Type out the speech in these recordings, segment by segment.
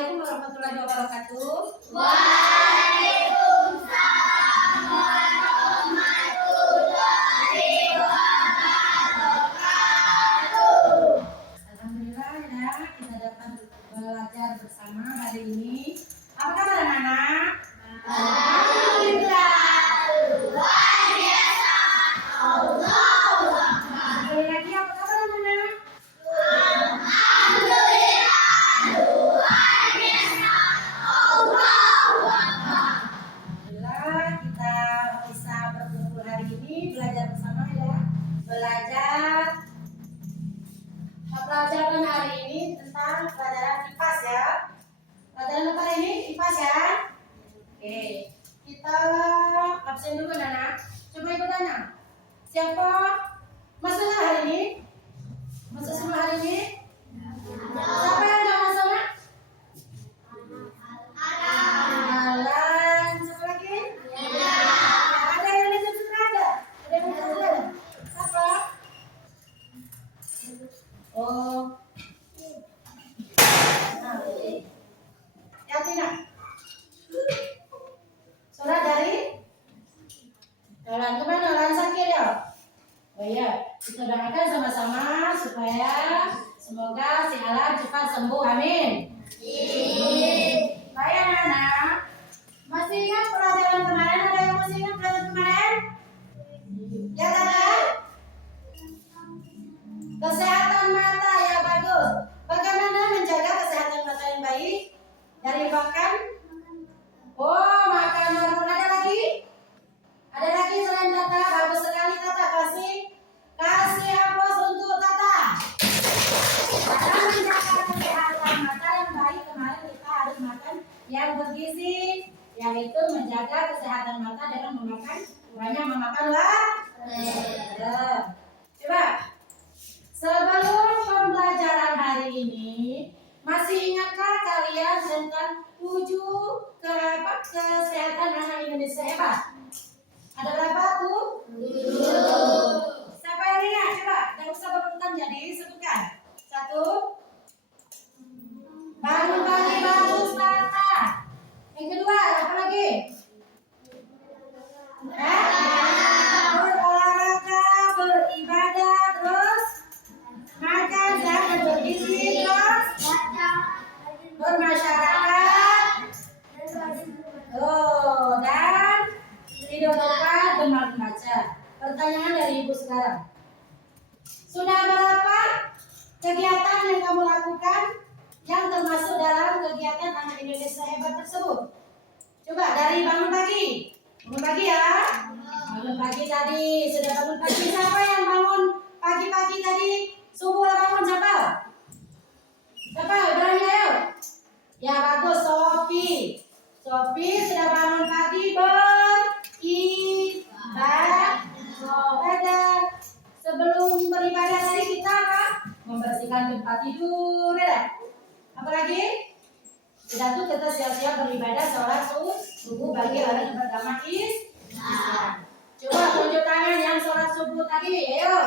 Assalamualaikum warahmatullahi wabarakatuh. Waalaikumsalam warahmatullahi wabarakatuh. Alhamdulillah ya, kita dapat belajar bersama hari ini. Apa kabar anak-anak? Alhamdulillah, luar biasa. Allahu Akbar. Sekali lagi apa kabar anak-anak? Alhamdulillah, luar biasa. Allahu Akbar. Alhamdulillah kita bisa berkumpul hari ini belajar bersama ya. Pelajaran hari ini tentang pelajaran IPAS ya. Pelajaran apa hari ini? IPAS ya. Oke, kita absen dulu anak. Coba ikut anak. Siapa masuk hari ini? Masuk semua hari ini? Siapa yang nggak masuk? Alan, siapa lagi? Ada yang lihat ada? Ada yang lihat ada? Siapa? Oh. Nah, ya tidak. Surat dari Alan kemana? Alan sakit ya? Oh iya, kita doakan sama-sama supaya semoga si Alan cepat sembuh. Amin. Baik anak-anak, masih ingat pelajaran kemarin? Ada yang masih ingat pelajaran kemarin? Ya kan? Kesehatan mata ya bagus. Bagaimana menjaga kesehatan mata yang baik? Dari makan? Oh, makan hormon. Ada lagi? Ada lagi selain Tata? Bagus sekali Tata. Kasih aplaus untuk Tata. Tata menjaga kesehatan mata yang baik. Kemarin kita harus makan yang bergizi, yaitu menjaga kesehatan mata dengan memakan banyak memakan Coba. Sebelum pembelajaran hari ini, masih ingatkah kalian tentang 7 kesehatan anak Indonesia hebat? Ada berapa tuh? 7. Siapa yang ingat? Coba, jangan usah berurutan jadi sebutkan. 1. Bangun pagi bagus Tata. Yang kedua, apa lagi? Berolahraga, beribadah, terus makan dan bergizi, terus bermasyarakat, dan tidak lupa gemar membaca. Pertanyaan dari ibu sekarang, sudah berapa kegiatan yang kamu lakukan yang termasuk dalam kegiatan anak Indonesia hebat tersebut? Coba dari bangun pagi. Bangun pagi ya. Bangun pagi tadi. Sudah bangun pagi. Siapa yang bangun pagi-pagi tadi? Subuh lah bangun siapa? Siapa? Berani ayo. Ya bagus, Sophie. Sophie sudah bangun pagi beribadah. Sebelum beribadah tadi kita apa? Membersihkan tempat tidur ya. Apalagi? Sudah tuh kita siap-siap beribadah sholat subuh bagi orang yang pertama Islam. Coba tunjuk tangan yang sholat subuh tadi, ayo.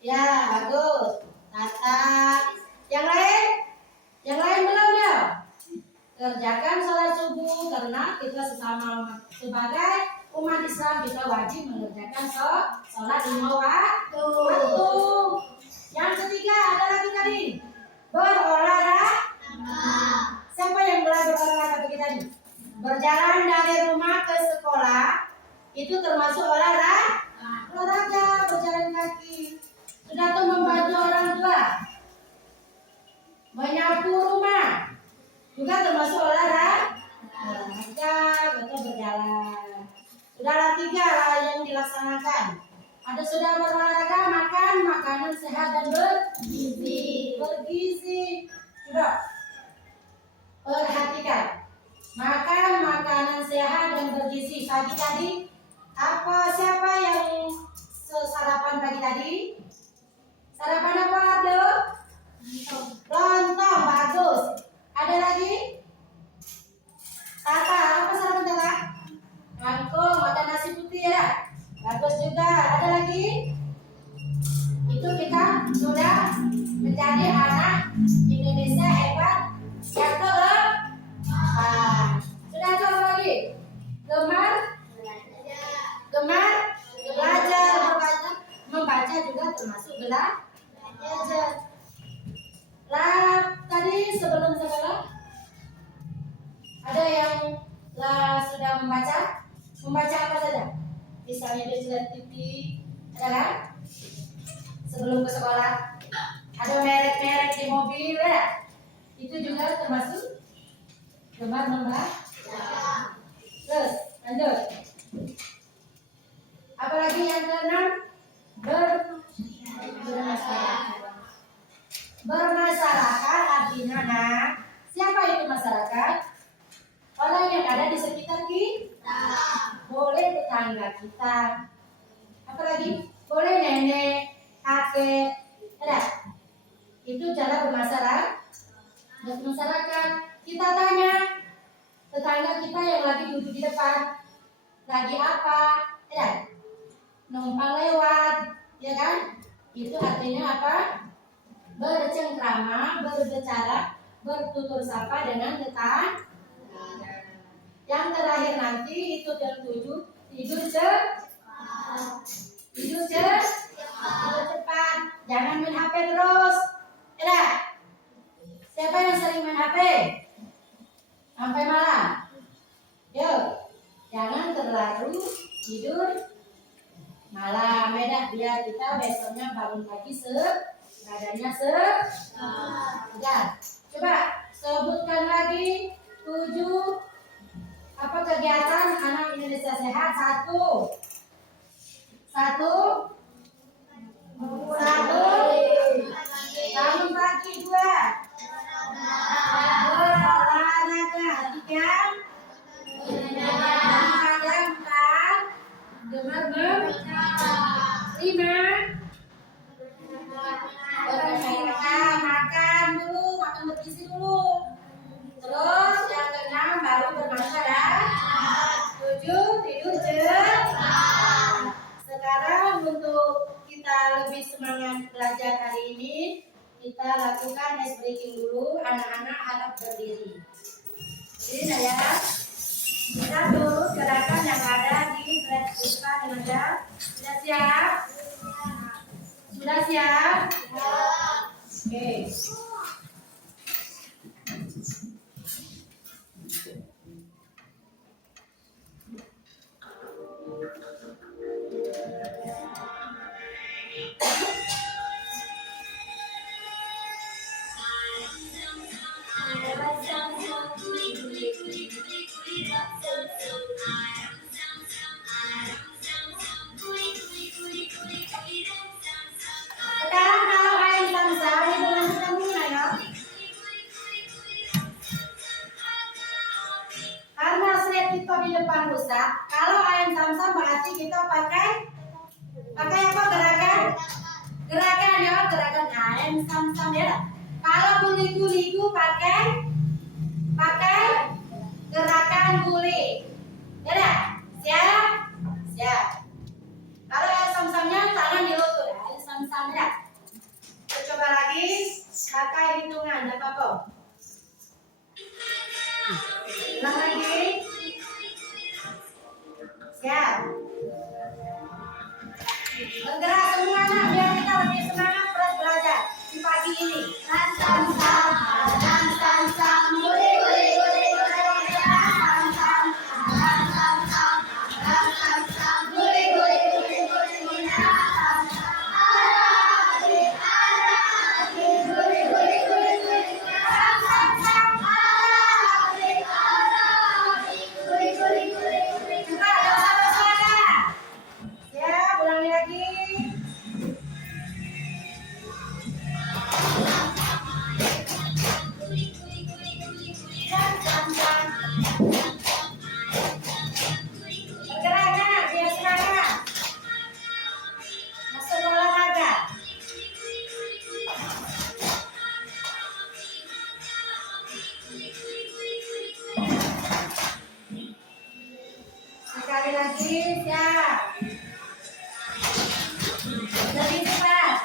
Ya, bagus. Tata. Yang lain? Yang lain belum ya? Kerjakan sholat subuh karena kita sebagai umat Islam kita wajib mengerjakan sholat 5 waktu. Yang ketiga ada lagi tadi. Berolahraga. Siapa yang belajar olahraga pagi tadi? Berjalan dari rumah ke sekolah itu termasuk olahraga. Berjalan kaki. Sudah tuh membantu orang tua. Menyapu rumah juga termasuk olahraga. Betul berjalan. Sudahlah 3 yang dilaksanakan. Ada sudah berolahraga, makan makanan sehat dan bergizi. Coba perhatikan. Makan makanan sehat dan bergizi. Pagi tadi siapa yang sarapan pagi tadi? Sarapan apa ada? Lontong, bagus. Ada lagi? Tata, apa sarapan Tata? Kangkung, ada nasi putih ya? Bagus juga. Ada lagi? Itu kita sudah menjadi anak Indonesia hebat juga termasuk gadget. Lah tadi sebelum sekolah ada yang sudah membaca apa saja? Misalnya dia sudah TV, ada kan? Sebelum ke sekolah ada merek-merek di mobil ya? Itu juga termasuk gemar membaca. Terus lanjut. Apalagi yang keenam, bermasyarakat artinya siapa itu masyarakat? Orang yang ada di sekitar kita. Boleh tetangga kita. Apalagi boleh nenek, kakek, ada. Itu cara bermasyarakat. Kita tanya tetangga kita yang lagi duduk di depan, lagi apa? Ya, numpang lewat, ya kan? Itu artinya apa? Bercengkrama, berbicara, bertutur sapa dengan tetangga. Yang terakhir nanti itu tertuju tidur cepat. Jangan main HP terus. Ya. Siapa yang sering main HP? Sampai malam. Yuk, jangan terlalu tidur malam, beda biar kita besoknya bangun pagi badannya segar. Coba sebutkan lagi 7 apa kegiatan anak Indonesia sehat. Satu. Bangun pagi. 2. Berolahraga. 3. Gemar membaca. 5. Makan bergizi dulu. Terus yang ke-6 baru bermasyarakat. 7 tidur cepat. Sekarang untuk kita lebih semangat belajar hari ini, kita lakukan ice breaking dulu. Anak-anak harap berdiri. Berdiri ya. Kita turut gerakan yang ada di slide depan yang ada. Sudah siap? Sudah siap? Oke. Sekarang kalau ayam samsam ibu lanjutkan dulu ya. Karena slide kita di depan rusak, kalau ayam samsam berarti kita pakai apa gerakan? Gerakan ayam samsam ya. Kalau guli-guliku pakai gerakan guli. Ya dah? Siap. Kalau ayam samsamnya tangan di lutut, ayam samsam ya. Kita coba lagi pakai hitungan, enggak apa-apa. Ulang lagi. Siap. Bergerak semua anak biar kita lebih semangat terus belajar di pagi ini. Sam-sam, guli. Sam-sam, guli. Sekali lagi, siap. Lebih cepat.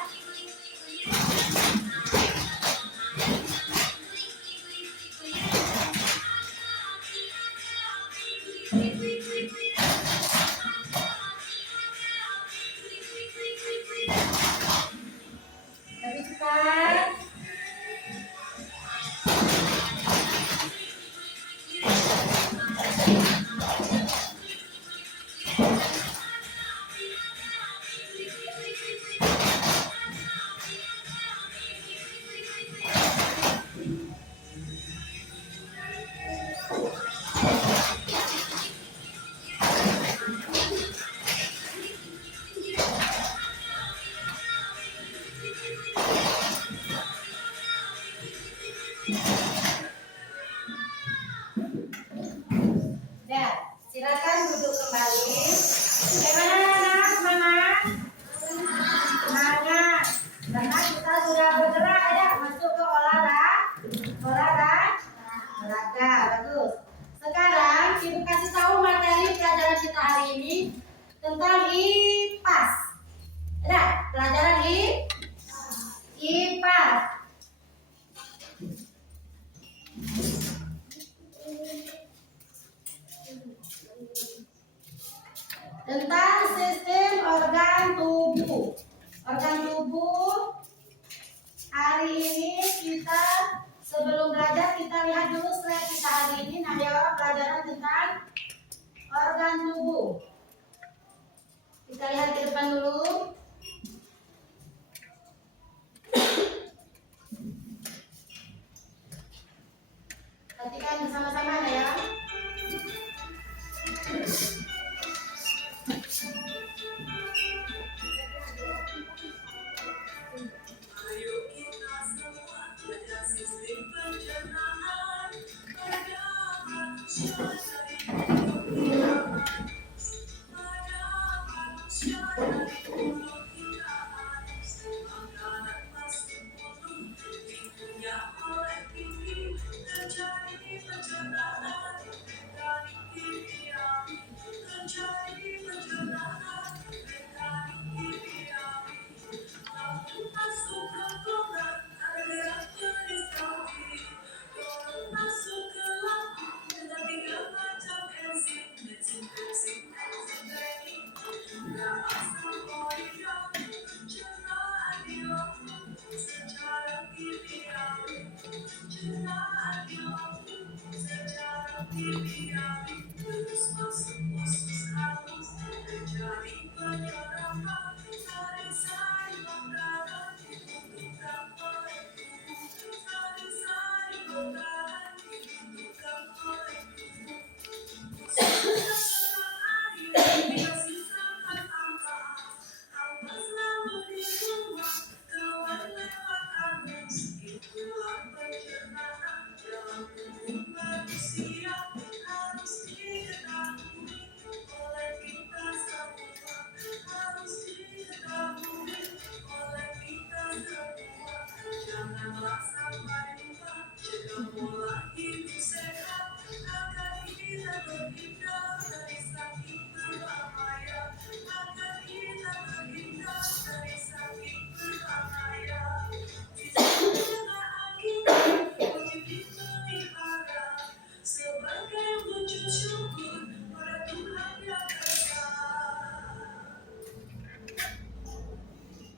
Organ tubuh. Hari ini kita sebelum belajar kita lihat dulu slide kita hari ini. Nah ya, pelajaran tentang organ tubuh. Kita lihat ke depan dulu. Perhatikan bersama-sama ya.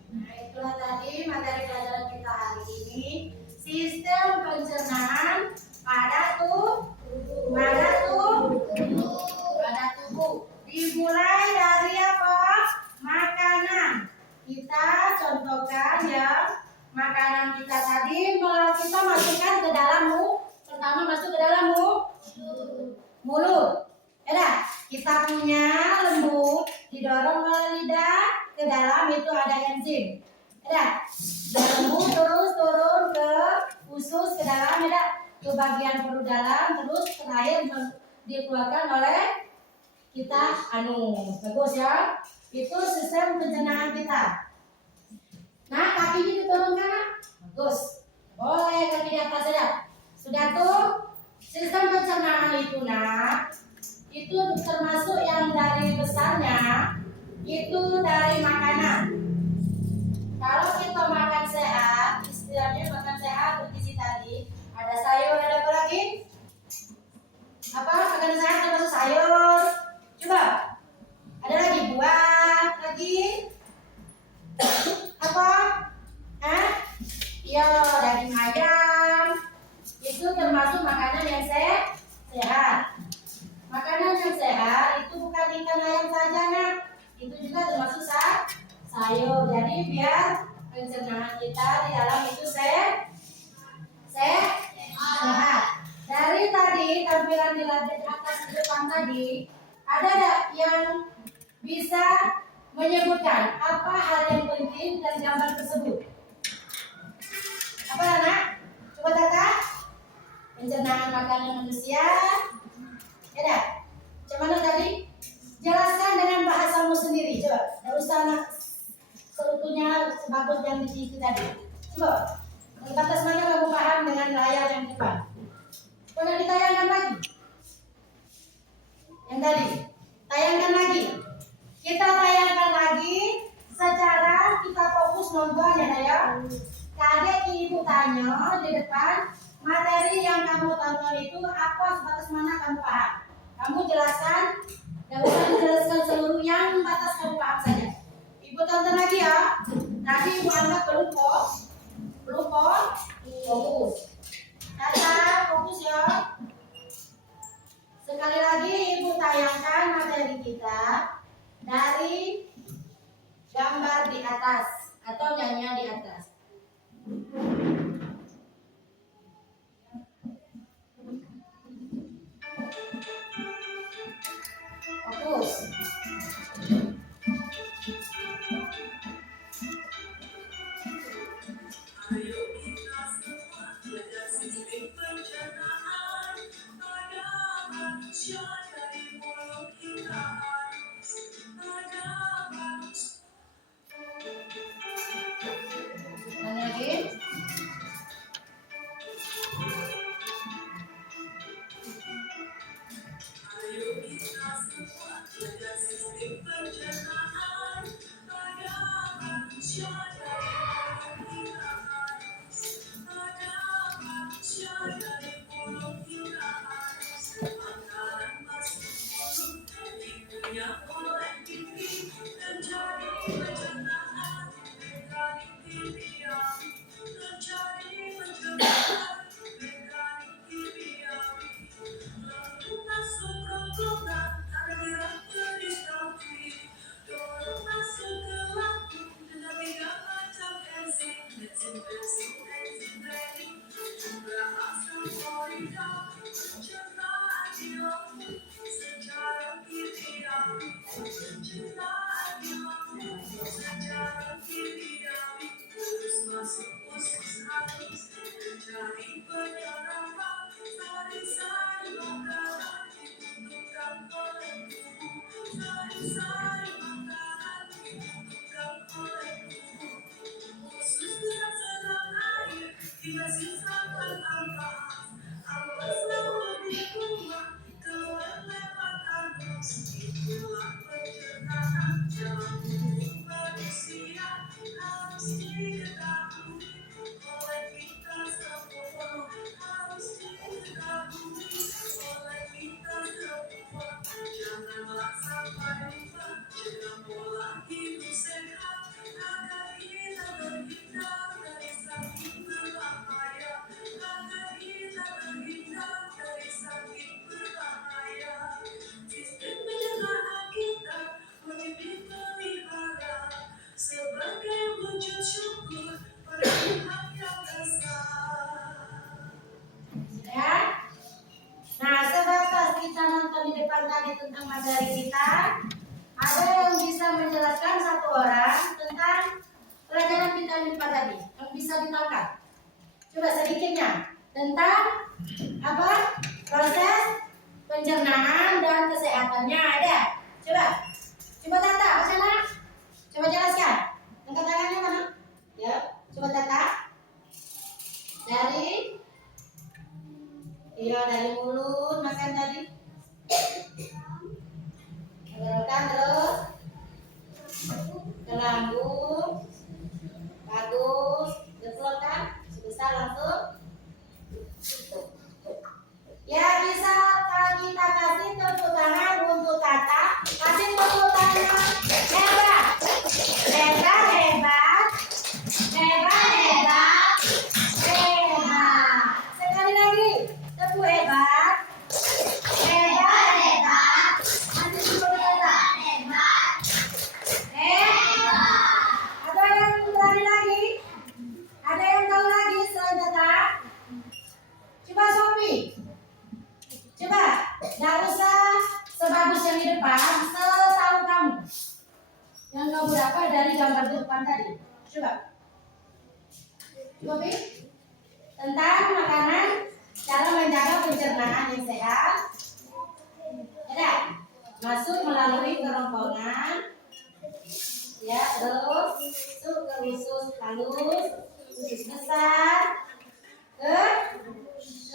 Nah, itulah tadi materi pelajaran kita hari ini. Sistem pencernaan pada tubuh. Dimulai dari apa? Makanan. Kita contohkan ya. Makanan kita tadi kita masukkan ke dalam pertama masuk ke dalam mulut. Ya, kita punya lembut didorong oleh lidah ke dalam, itu ada enzim. Ya, lembut terus turun ke usus ke dalam, ya, ke bagian perut dalam, terus terakhir dikeluarkan oleh kita anus. Bagus ya. Itu sistem pencernaan kita. Nah, kakinya diturunkan, nak? Bagus. Boleh kaki di atas saja. Sudah tuh sistem pencernaan itu, nak. Itu termasuk yang dari besarnya itu dari makanan. Kalau kita makan sehat, istilahnya makan sehat bergizi tadi, ada sayur, ada apa lagi? Apa makanan sehat termasuk sayur? Coba. Ada lagi buah, lagi apa? Ya, daging ayam. Itu termasuk makanan yang sehat. Makanan yang sehat itu bukan ikan ayam saja, nak. Itu juga termasuk sayur. Jadi biar pencernaan kita di dalam itu sehat. Dari tadi tampilan di atas di depan tadi, ada tak yang bisa menyebutkan apa hal yang penting dari gambar tersebut? Apa, anak? Coba Tata. Pencernaan makanan manusia. Ya dah. Macam mana tadi? Jelaskan dengan bahasamu sendiri. Coba. Tidak usah nak seutuhnya sebagus yang di situ tadi. Coba. Di batas mana kamu paham dengan layar yang depan? Boleh ditayangkan lagi. Yang tadi. Tayangkan lagi. Kita tayangkan lagi secara kita fokus nonton ya, ya. Kadek ibu tanya di depan, materi yang kamu tonton itu apa, sebatas mana kamu paham? Kamu jelaskan, tidak usah dijelaskan seluruh, yang batas kamu paham saja. Ibu tonton lagi ya. Tapi Ibu anggap belum kok. Fokus. Tata, fokus ya. Sekali lagi Ibu tayangkan materi kita dari gambar di atas atau nyanyian di atas. Fokus. Lagi. Tentang materi kita, ada yang bisa menjelaskan satu orang tentang pelajaran kita MIPA tadi yang bisa ditangkap. Coba sedikitnya tentang apa proses pencernaan dan kesehatannya ada. Coba Tata, sana. Coba jelaskan. Angkat tangannya mana? Ya, coba Tata. Dari mulut makan tadi. Tenggorokan terus ke lambung, bagus, develop kan, sebesar langsung. Ya bisa kita kasih tepuk tangan untuk Tata, kasih tepuk tangan hebat, hebat, hebat, hebat, hebat, hebat. Sekali lagi, tepuk hebat, hebat, hebat. Kasih tepuk tangan. Ada yang berani lagi? Ada yang tahu lagi selain Tata? Coba Sophie. Coba, nggak usah sebagus yang di depan, setahu kamu. Yang kamu dapat dari gambar di depan tadi. Coba. Sophie. Tentang makanan, cara menjaga pencernaan yang sehat. Ada? Masuk melalui kerongkongan. Ya, terus masuk ke usus halus, usus besar, ke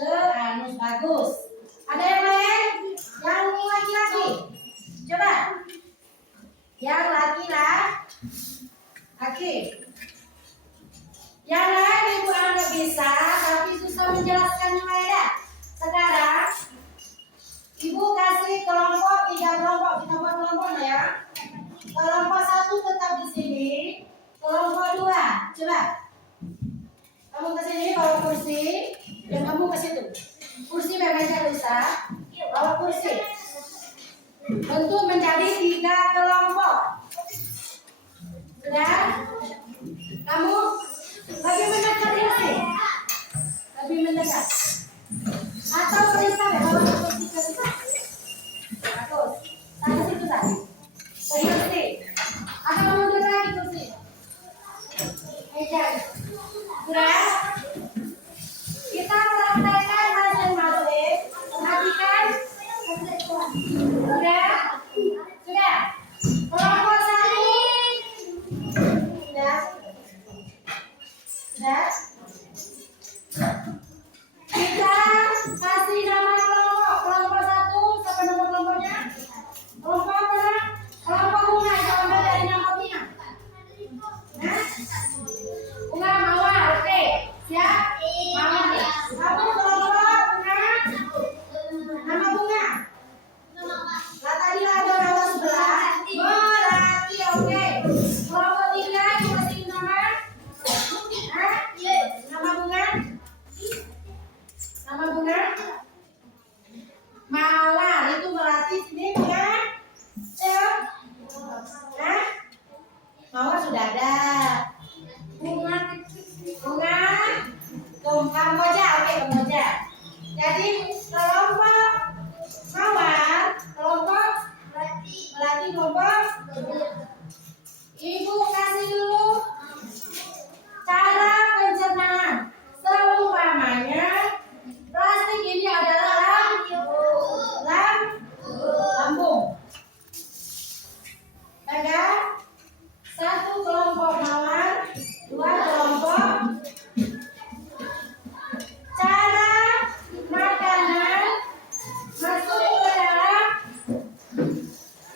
anus bagus. Ada yang lain? Yang laki-laki? Coba. Yang laki-laki. Yang lain Ibu anggap bisa, tapi susah menjelaskannya ada. Sekarang Ibu kasih kelompok 3 kelompok, kita buat kelompok ya. Kelompok 1 tetap di sini, kelompok 2. Coba. Kamu ke sini bawa kursi dan kamu ke situ. Kursi meja Luisa. Bawa kursi. Bentuk menjadi 3 kelompok. Sudah? Kamu lebih mendekat kursi. Lebih mendekat. Atau Luisa bawa kursi ke situ. Bagus. Sampai situ tadi. Ke kursi. Atau mundur lagi kursi. Meja. Sudah? Kita praktekkan masing-masing. Perhatikan. Sudah? Sudah? Kelompok 1. Sudah? Sudah? Kita kasih nama kelompok. Kelompok 1, siapa nama kelompoknya? Kelompok apa? Kelompok bunga. Kita ambil dari nama bunga. Nah? Bunga mawar, oke. Siap? Mawar. Kamu kelompok bunga. Nama bunga. Lah tadi ada nama sebelah. Melati, oke. Kelompok 3 dikasih nama. Hah? Nama bunga. Nama bunga. Mawar itu melati sini bunga. Siap? Hah? Mawar sudah ada. Bunga Kamboja, oke Kamboja. Jadi kelompok mawar, kelompok melati kelompok. Ibu kasih dulu cara pencernaan. Seumpamanya plastik ini adalah lambung. Baik? 1 kelompok mawar, 2 kelompok. Cara makanan masuk ke dalam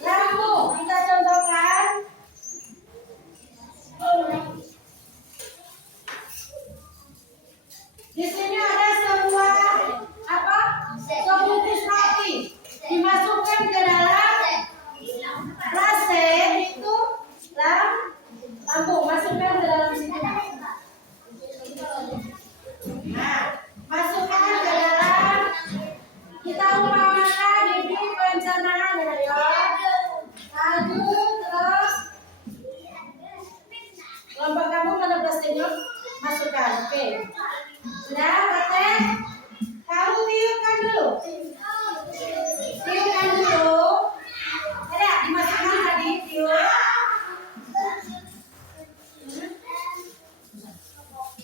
lambung. Kita contohkan. Di sini ada sebuah apa? Sebungkus roti dimasukkan ke dalam plastik itu lambung. Masukkan ke dalam sini. Nah, masukkan ke dalam. Kita umpamakan ini pencernaan ya. Maju terus. Kelompok kamu mana plastiknya? Masukkan. Oke. Sudah, praktek. Kamu tiupkan dulu. Tiupkan dulu. Ada dimasukkan tadi tiup.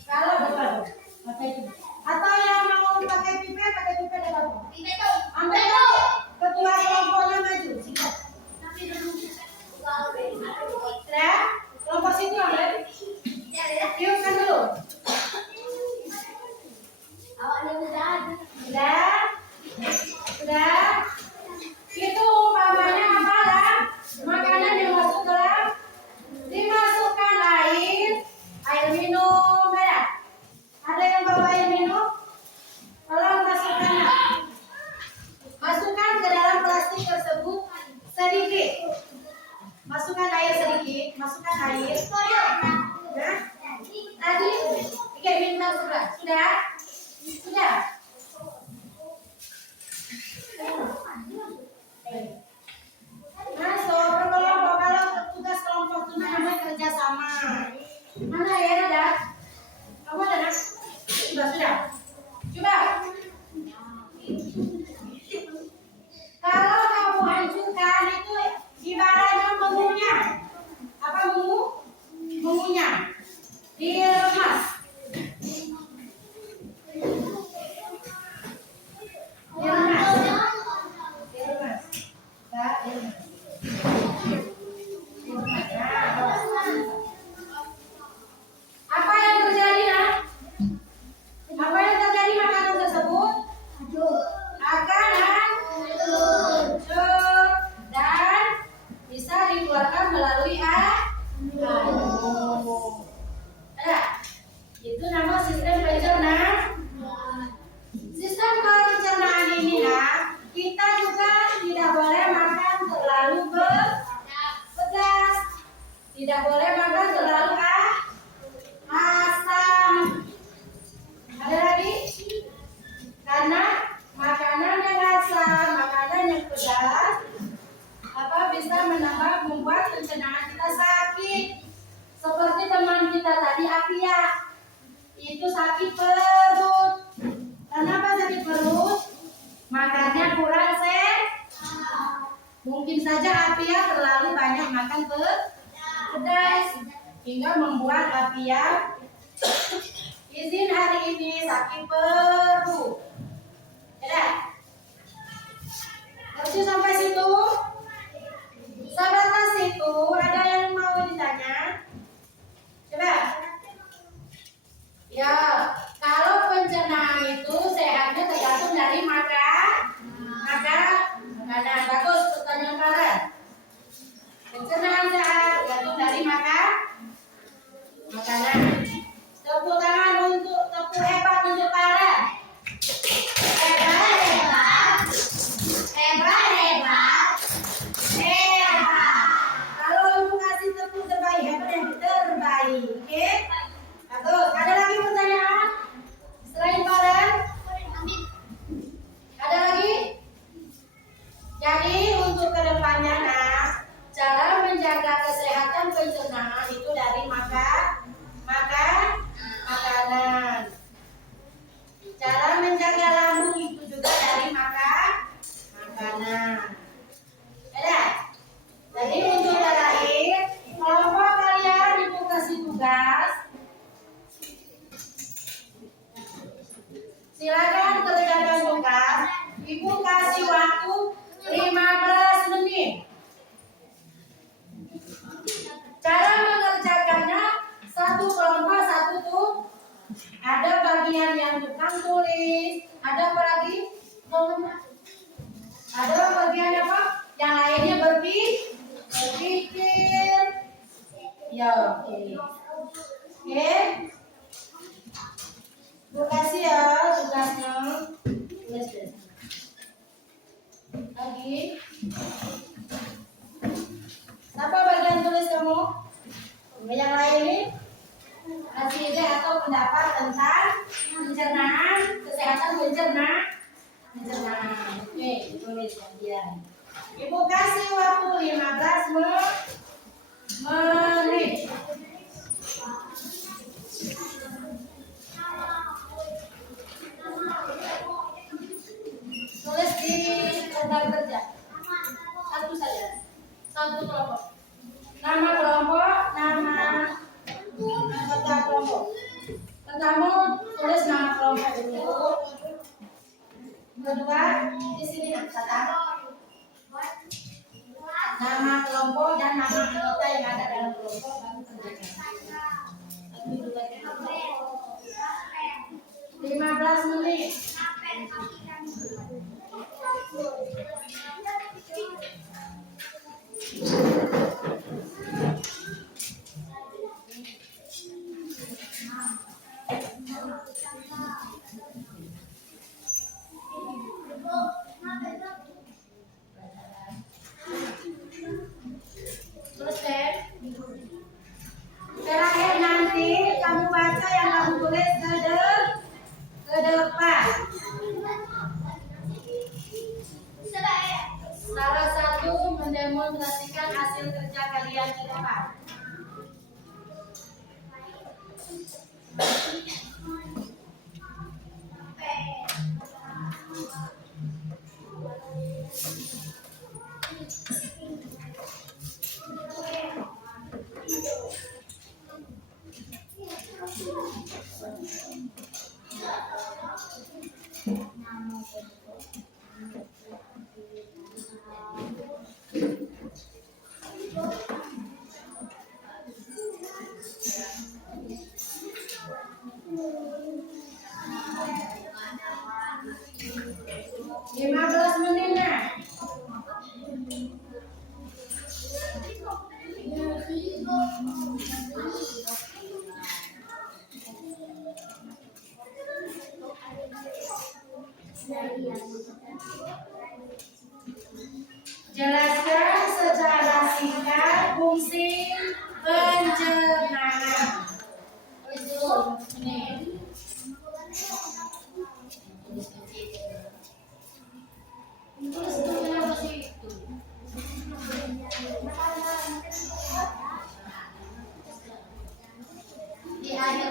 Kalau betul, pakai pipet. Atau yang mau pakai pipet ada apa? Ambil ketua kelompoknya maju. Sikat. Sudah, kelompok situ ambil. Tiupkan dulu. Sudah. Itu umpamanya apa lah? Makanan yang masuk dalam. Dimasukkan air minum, ya. Ada yang bawa air minum? Tolong masukkan ke dalam plastik tersebut sedikit. Masukkan air sedikit, masukkan air. Nah, tadi tiga minum sudah. Masuk berkelompok. Kalau tugas kelompok itu namanya kerja sama. Mana ya ada? Kamu ada nak? Sudah. Coba. Kalau kamu hancurkan itu ibaratnya mengunyah. Apa mengunyah? Diremas. Apa yang terjadi, nak? Apa yang terjadi makanan tersebut? Akan hancur dan bisa dikeluarkan melalui air. Ada? Itu nama sistem pencernaan. Sistem pencernaan ini, nak, kita juga tidak boleh makan terlalu pedas. Tidak boleh makan terlalu Apia itu sakit perut. Kenapa sakit perut? Makannya kurang mungkin saja Apia terlalu banyak makan pedas hingga membuat Apia izin hari ini sakit perut. Ya, ngerti sampai situ? Sebatas itu ada yang mau ditanya? Coba. Ya, kalau pencernaan itu sehatnya tergantung dari makanan. Bagus pertanyaan Farah. Pencernaan sehat tergantung dari makanan. Tepuk tangan untuk tepuk hebat untuk Farah. Hebat, hebat. Hebat, hebat. Hebat. Kalau ibu kasih tepuk terbaik, hebat yang terbaik. Oke? Bagus. Ada lagi pertanyaan? Selain Farah? Ada lagi? Jadi untuk kedepannya cara menjaga kesehatan pencernaan itu dari makanan. Cara menjaga lambung itu juga dari makanan. Ada? Jadi untuk terakhir, kelompok kalian ibu kasih tugas. Silakan kerjakan tugas. Ibu kasih waktu 15 menit. Cara mengerjakannya satu kelompok satu tuh. Ada bagian yang tukang tulis, ada apa lagi? Ada bagian apa? Yang lainnya berpikir. Ya, oke. Oke. Terima kasih ya tugasnya. Tulis deh. Lagi. Apa bagian tulis kamu? Yang lain ini kasih ide atau pendapat tentang pencernaan, kesehatan pencernaan. Oke, tulis bagian. Ibu kasih waktu 15 menit. Tulis di lembar kerja. Satu saja. Satu kelompok. Nama kelompok, nama peserta kelompok. Pertama tulis nama kelompok dulu. Kedua di sini catat nama kelompok dan nama anggota yang ada dalam kelompok baru kerjakan. 15 menit. Terakhir nanti kamu baca yang kamu tulis ke depan. Salah satu mendemonstrasikan hasil kerja kalian ke depan. Jelaskan secara singkat fungsi pencernaan. Di akhir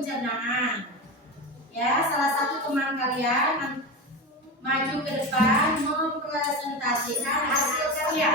pencernaan. Ya, salah satu teman kalian maju ke depan mempresentasikan hasil karya.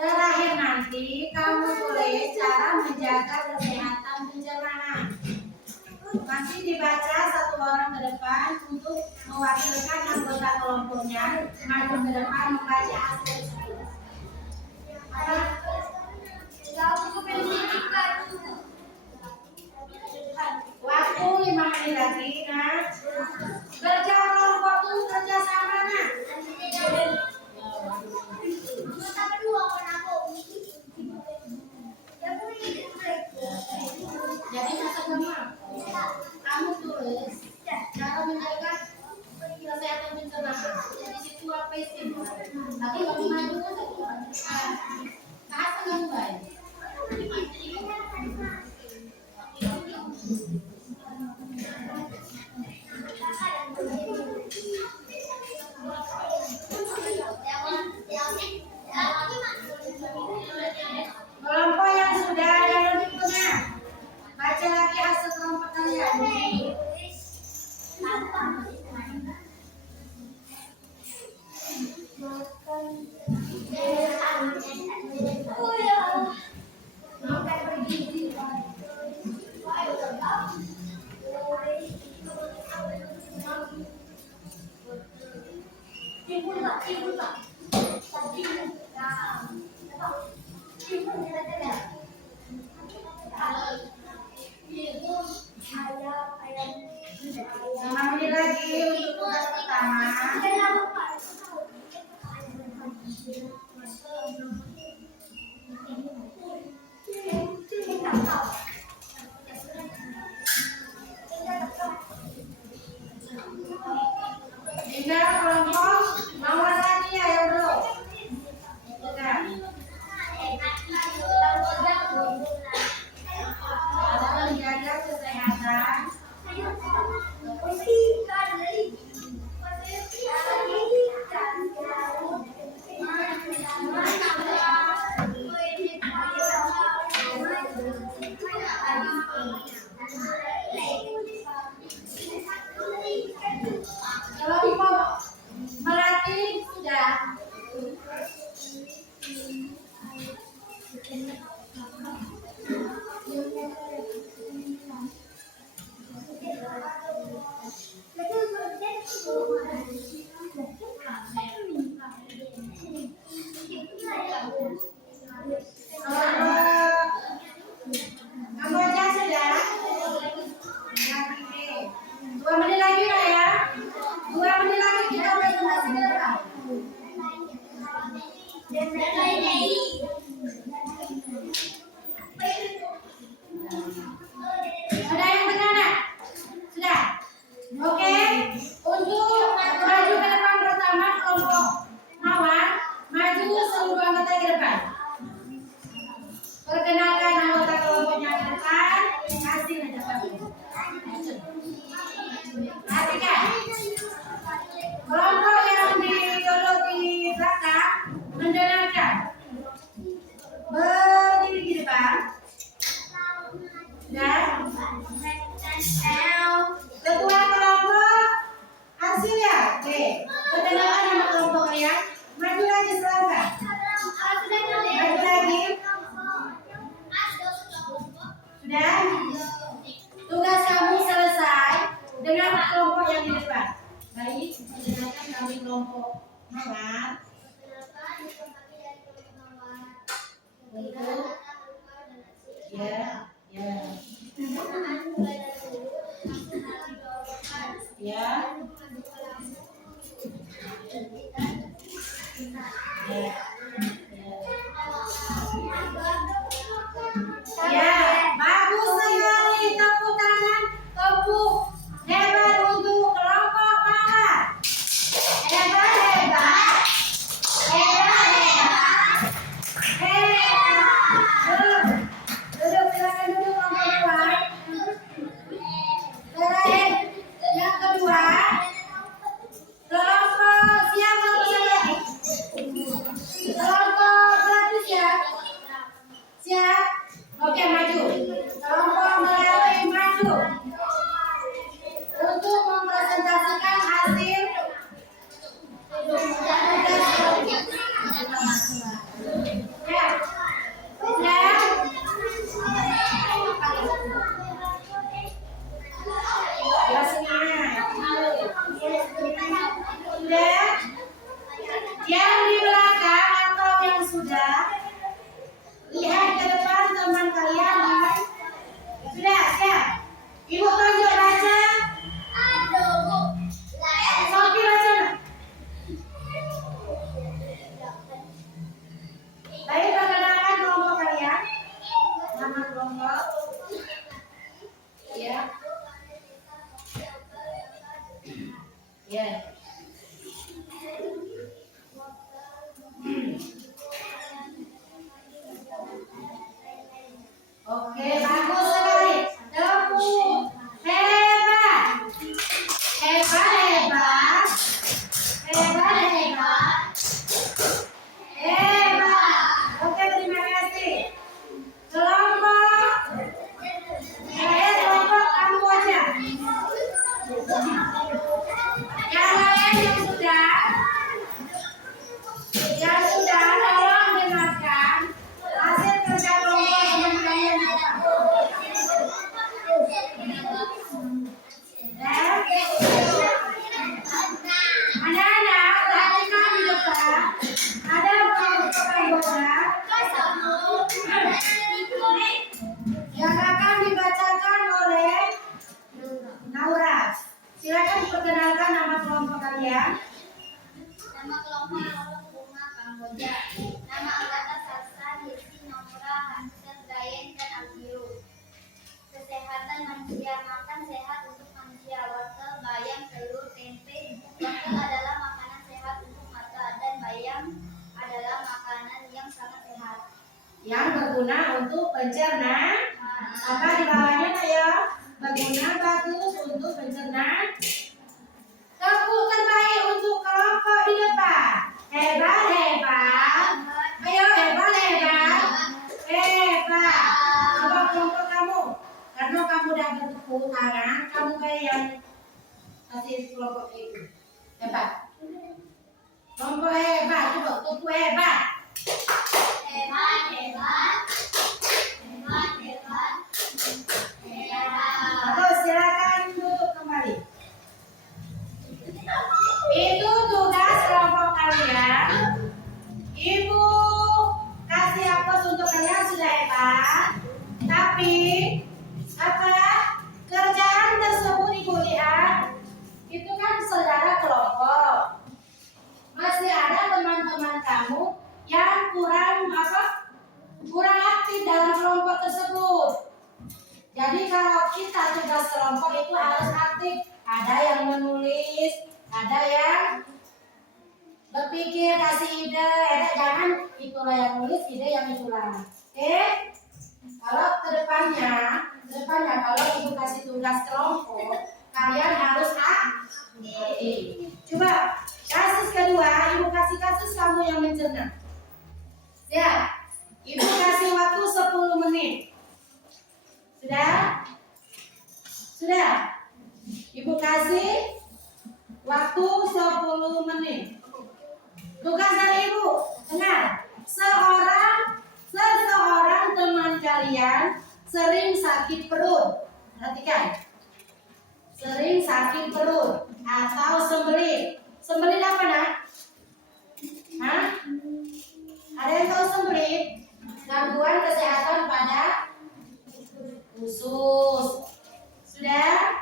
Terakhir nanti kamu boleh cara menjaga kesehatan pencernaan. Masih dibaca satu orang ke depan untuk mewakilkan anggota kelompoknya maju ke depan membaca hasil. Waktu 5 menit lagi, nah. Kerja kelompok itu kerja sama, nah. Jadi kamu tulis cara menjaga kesehatan pencernaan. Di situ apa isinya? Tapi kamu maju bahasa kamu baik. Kelompok yang sudah yang lebih punya, baca lagi hasil kelompok kalian. Ambil lagi untuk tugas pertama. Tinggal kelompok nomor lagi ya yang belum. Dalam menjaga kesehatan. Kelompok melati sudah. Kamu aja sudah. 2 menit lagi lah ya. 2 menit lagi kita presentasi ke depan. Ada yang benar nak? Sudah? Oke. Untuk maju ke depan pertama kelompok Mawar, maju seluruh anggota ke depan. Perkenalkan anggota kelompoknya ke depan, kasih aja Pak. Perhatikan. Kelompok yang duduk di belakang mendengarkan. Berdiri di depan. Dan ketua kelompok hasil ya. Oke. Perkenalkan nama kelompok kalian. Maju lagi silahkan. Maju lagi. Sudah? Tugas kamu selesai dengan kelompok yang di depan. Baik, perkenalkan kami kelompok Mawar. Untuk ya, ya. Ya. yang berguna untuk pencernaan. Apa di bawahnya ayo? Berguna bagus untuk pencernaan. Tepuk terbaik untuk kelompok di depan. Hebat, hebat. Ayo hebat, hebat. Hebat. Coba kelompok kamu. Karena kamu udah bertepuk tangan, kamu kayak yang kasih kelompok itu. Hebat. Kelompok hebat, coba tepuk hebat. Hebat, hebat. Hebat, hebat. Hebat. Terus silakan duduk kembali. Itu tugas kelompok kalian. Ibu kasih hapus untuk kalian sudah hebat. Tapi apa kerjaan tersebut ibu lihat itu kan saudara kelompok. Masih ada teman-teman kamu yang kurang aktif dalam kelompok tersebut. Jadi kalau kita tugas kelompok itu harus aktif. Ada yang menulis, ada yang berpikir, kasih ide. Jangan itulah yang nulis, ide yang itulah. Oke? Kalau kedepannya kalau ibu kasih tugas kelompok, kalian harus aktif. Coba kasus kedua, ibu kasih kasus kamu yang mencerna. Ya, ibu kasih waktu 10 menit. Sudah? Sudah? Ibu kasih waktu 10 menit. Tugas dari ibu, dengar. Seseorang teman kalian sering sakit perut. Perhatikan. Sering sakit perut atau sembelit. Sembelit apa nak? Hah? Ada yang tahu sembelit? Gangguan kesehatan pada usus. Sudah?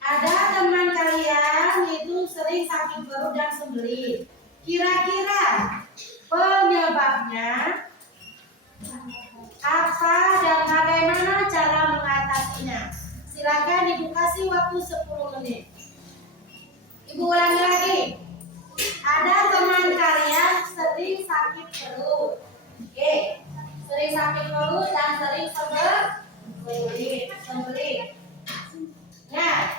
Ada teman kalian itu sering sakit perut dan sembelit. Kira-kira penyebabnya apa dan bagaimana cara mengatasinya? Silakan ibu kasih waktu 10 menit. Ibu ulangi lagi. Ada teman kalian sering sakit perut. Oke. Sering sakit perut dan sering sembelit. Nah,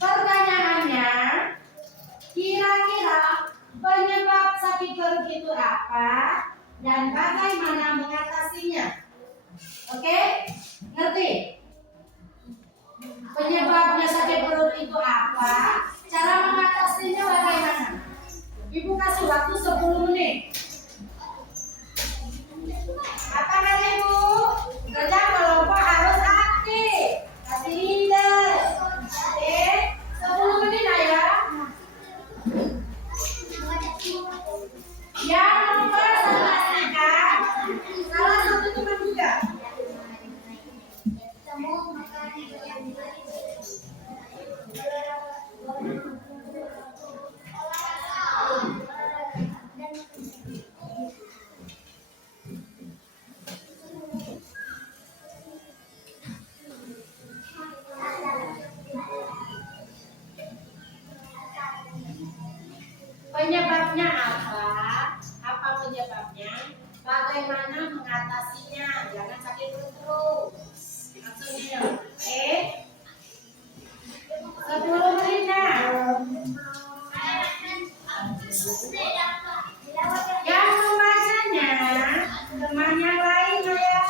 pertanyaannya, kira-kira penyebab sakit perut itu apa dan bagaimana mengatasinya? Oke? Ngerti? Penyebabnya sakit perut itu apa? Cara mengatasinya bagaimana? Ibu kasih waktu 10 menit. Apa kata ibu? Kerja kelompok harus aktif. Kasih ide. Oke? 10 menit ya. Yang mempresentasikan salah satu teman juga. Penyebabnya apa? Apa penyebabnya? Bagaimana mengatasinya? Jangan sakit perut terus. Maksudnya, oke? 10 menit nah. Yang membacanya teman yang lain ya.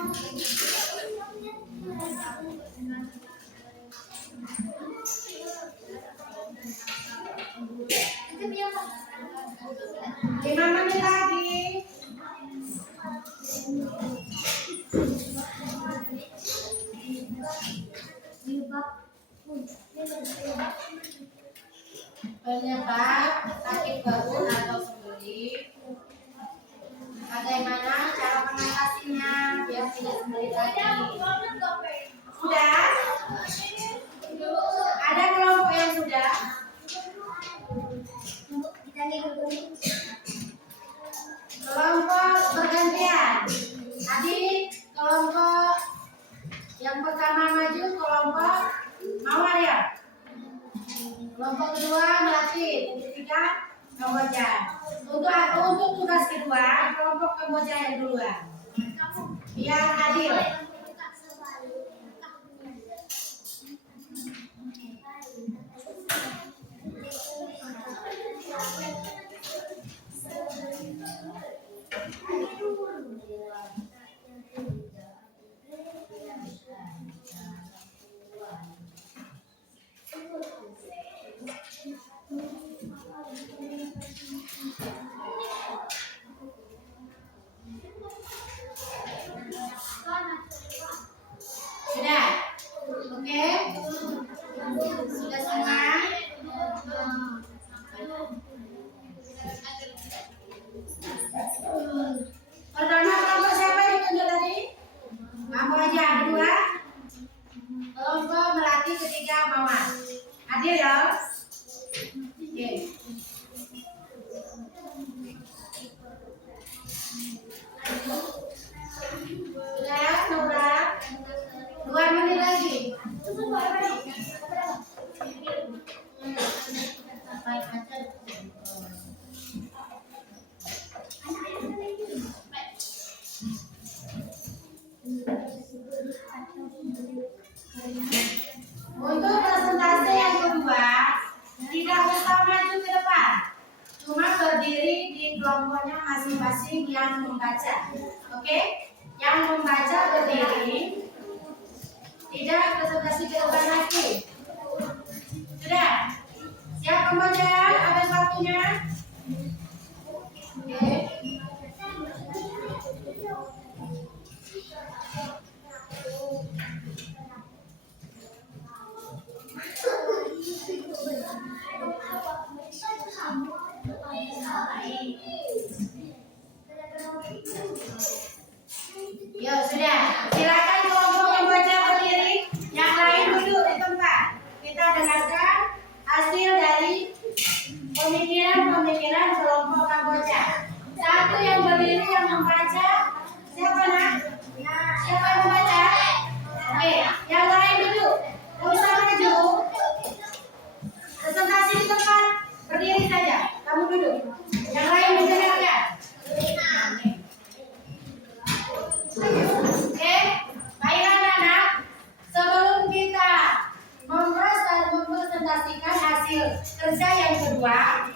5 menit lagi. Penyebab sakit perut atau sembelit. Bagaimana cara mengatasinya biar tidak sembelit lagi? Sudah? Ada kelompok yang sudah? Kelompok bergantian. Tadi kelompok yang pertama maju, kelompok Mawar ya. Kelompok kedua melatih, ketiga Kamboja. Untuk tugas kedua, kelompok Kamboja yang duluan. Biar adil. Sudah? Oke? Sudah semua? Pertama kelompok siapa yang ditunjuk tadi? Kamu aja. Kedua kelompok melatih, ketiga Mawar. Adil ya? Oke. Sudah, Nora? 2 menit lagi. Untuk presentasi yang kedua, tidak usah maju ke depan, cuma berdiri di kelompoknya masing-masing yang membaca. Oke? Yang membaca berdiri, tidak presentasi ke depan lagi. Sudah? Siap membaca? Ada waktunya? Oke. Ya sudah, silakan kelompok membaca berdiri, yang lain duduk di tempat. Kita dengarkan hasil dari pemikiran kelompok Kamboja. Satu yang berdiri yang membaca, siapa nak? Siapa yang membaca? Oke, yang lain duduk. Tidak usah maju. Presentasi di tempat, berdiri saja. Kamu duduk. Yang lain mendengarkan. Oke, baiklah anak-anak. Sebelum kita mempresentasikan hasil kerja yang kedua,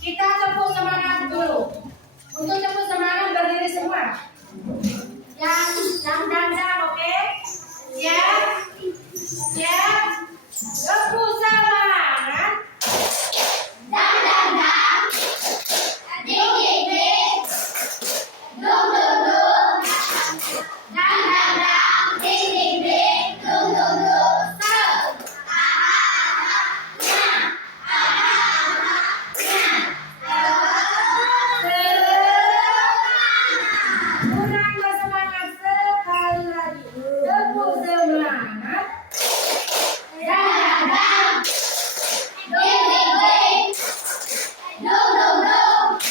kita tepuk semangat dulu. Untuk tepuk semangat berdiri semua. Yang dandan, oke? Siap? Siap? Tepuk semangat. Dang dang dang, ding ding ding, dung dung dung. Dang dang dang, ding ding ding, dung dung dung. Kurang bersemangat sekali lagi. Tepuk semangat. Dang dang dang, ding ding ding, dung dung dung.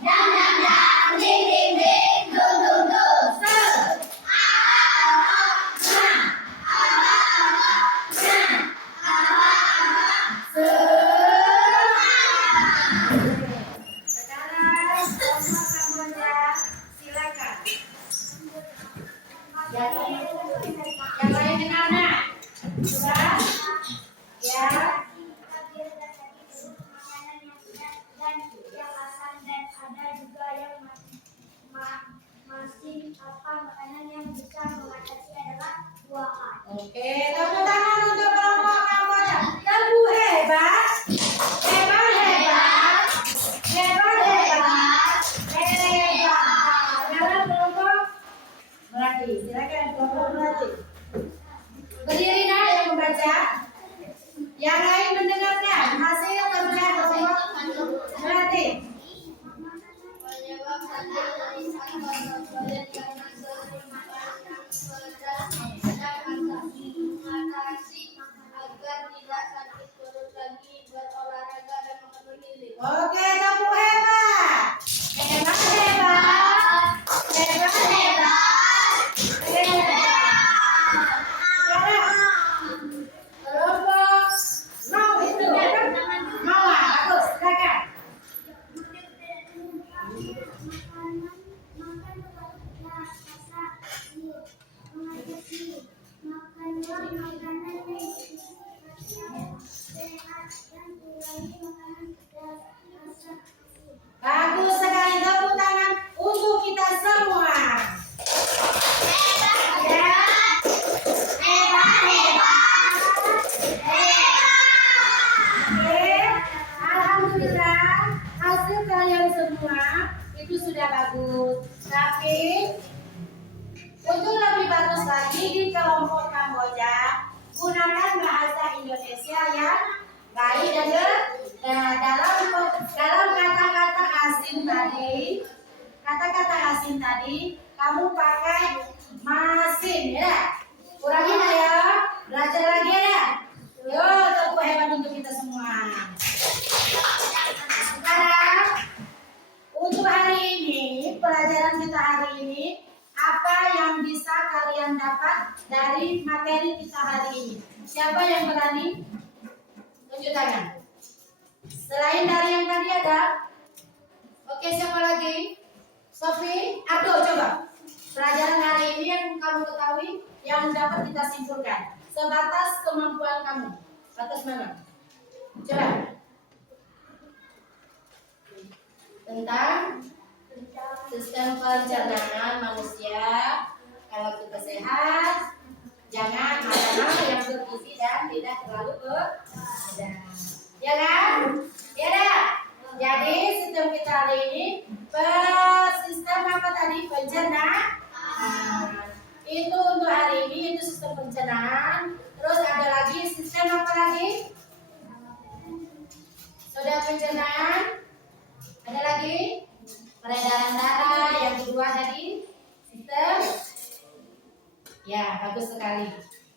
Dang dang dang, ding ding ding, dung dung dung. Sekarang kelompok Kamboja, silakan. Yang lain dengar nak? Sudah? Ya. Dan ada juga yang masih apa makanan yang bisa mengatasi adalah buah. Oke, tepuk tangan untuk kelompok Kamboja. Kamu hebat, hebat, hebat, hebat, hebat, hebat. Sekarang kelompok Melati, silakan kelompok Melati. Berdiri nak yang membaca, yang lain mendengarkan hasil kerja kelompok Melati. Oke, kamu hebat. Hebat, hebat. Hebat, hebat. Sekarang kelompok mau itu. Mau bagus, silakan. Bagus sekali, tepuk tangan untuk kita semua. Oke, alhamdulillah hasil kalian semua itu sudah bagus. Tapi untuk lebih bagus lagi di kelompok Kamboja, gunakan bahasa Indonesia yang baik dan dalam kata-kata asing tadi, kamu pakai mesin ya. Kurangin ya, belajar lagi ya. Yo, tepuk hebat untuk kita semua. Sekarang untuk hari ini, pelajaran kita hari ini, apa yang bisa kalian dapat dari materi kita hari ini? Siapa yang berani? Tunjuk tangan. Selain dari yang tadi ada? Oke, siapa lagi? Sofi, Ado, coba. Pelajaran hari ini yang kamu ketahui, yang dapat kita simpulkan. Sebatas kemampuan kamu. Batas mana? Coba. Tentang sistem pencernaan manusia. Kalau kita sehat, jangan makan yang bergizi dan tidak terlalu pedas. Ya kan? Ya dah. Jadi sistem kita hari ini sistem apa tadi? Pencernaan. Itu untuk hari ini itu sistem pencernaan. Terus ada lagi sistem apa lagi? Sudah pencernaan. Ada lagi peredaran darah. Yang kedua tadi sistem. Ya, bagus sekali.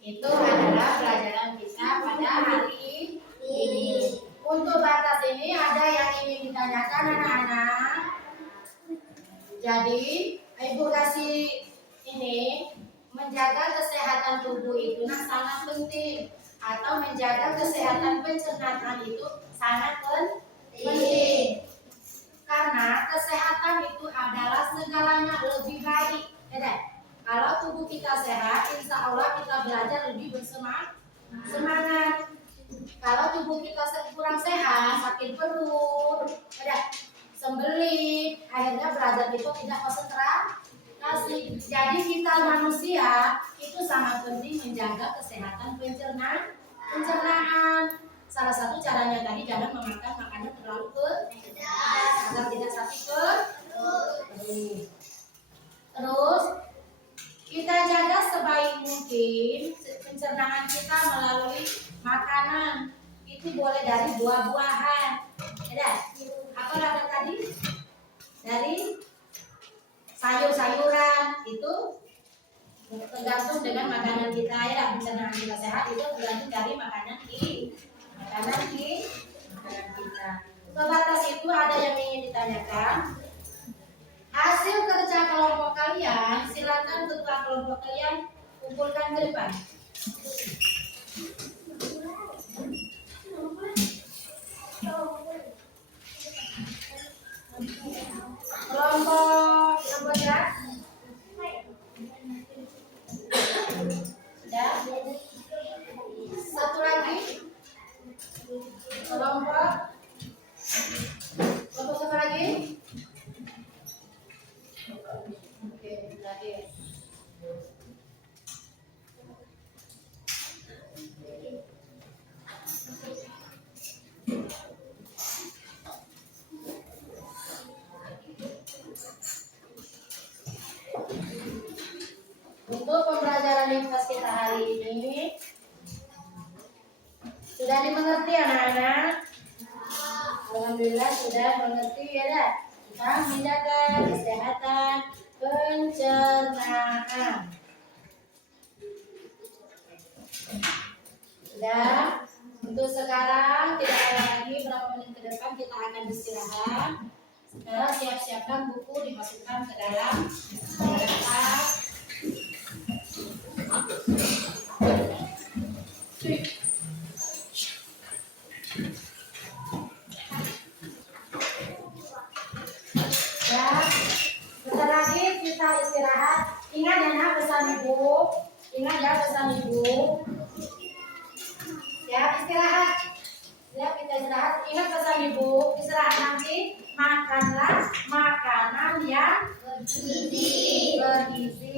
Itu adalah pelajaran kita pada hari ini. Untuk batas ini ada yang ingin ditanyakan anak-anak. Jadi, Ibu kasih ini menjaga kesehatan tubuh itu sangat penting, atau menjaga kesehatan pencernaan itu sangat penting. Karena kesehatan itu adalah segalanya, lebih baik. Ya, kalau tubuh kita sehat, insya Allah kita belajar lebih bersemangat. Kalau tubuh kita kurang sehat, sakit perut, sembelit, akhirnya belajar itu tidak konsentrasi. Jadi kita manusia itu sangat penting menjaga kesehatan pencernaan. Salah satu caranya tadi jangan memakan makanan terlalu pedas agar tidak sakit perut. Terus kita jaga sebaik mungkin pencernaan kita melalui makanan. Itu boleh dari buah-buahan. Ya, apa kata tadi? Dari sayur-sayuran itu tergantung dengan makanan kita ya. Pencernaan kita sehat itu tergantung dari makanan kita. Sebatas itu ada yang ingin ditanyakan. Hasil kerja kelompok kalian, silakan ketua kelompok kalian kumpulkan ke depan. Kelompok Kamboja. Sudah. Satu lagi. Kelompok apa lagi? Oke, terakhir. Untuk pembelajaran lintas kita hari ini sudah dimengerti anak-anak? Alhamdulillah sudah mengerti ya dah. Tentang menjaga kesehatan pencernaan. Sudah. Untuk sekarang tidak ada lagi berapa menit ke depan kita akan istirahat. Sekarang siap-siapkan buku dimasukkan ke dalam kotak. Ya, bentar lagi kita istirahat. Ingat ya nak pesan ibu. Ingat ya pesan ibu. Ya istirahat. Ya kita istirahat. Ingat pesan ibu. Istirahat nanti makanlah makanan yang bergizi.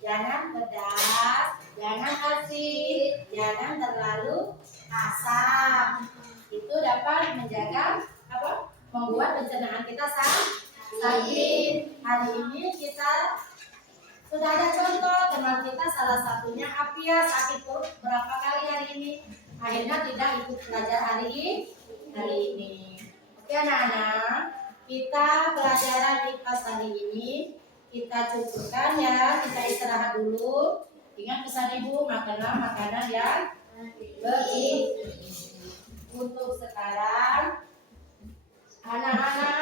Jangan pedas, jangan asin, jangan terlalu asam. Itu dapat menjaga apa? Membuat pencernaan kita sakit. Hari ini kita sudah ada contoh teman kita salah satunya Apia sakit perut berapa kali hari ini. Akhirnya tidak ikut belajar hari ini. Oke anak-anak, kita pelajaran IPAS hari ini kita cukupkan ya, kita istirahat dulu. Ingat pesan ibu, makanlah makanan yang bergizi. Untuk sekarang anak-anak